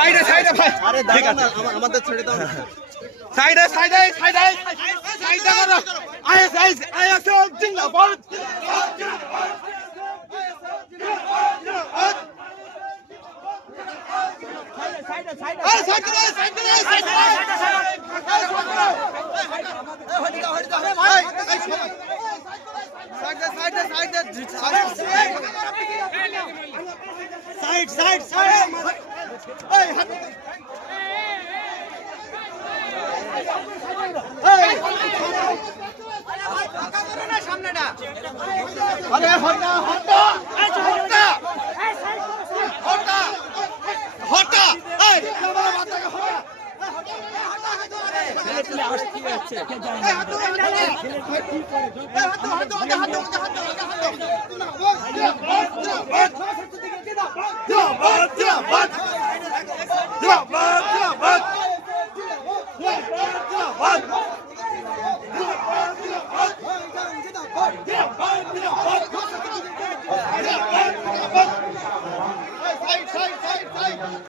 সাইডে সাইডে ভাই আরে দাঁড়াও না, আমাদের ছেড়ে দাও না। সাইডে সাইডে সাইডে সাইডে করো আইএসএল জিন্দাবাদ সাইডে সাইডে সাইডে সাইডে সাইডে সাইড সাইড আরে হটা হটা হটা হটা হটা এই আমার মাথাকে হটা ছেলে আসছে যাচ্ছে কে জানে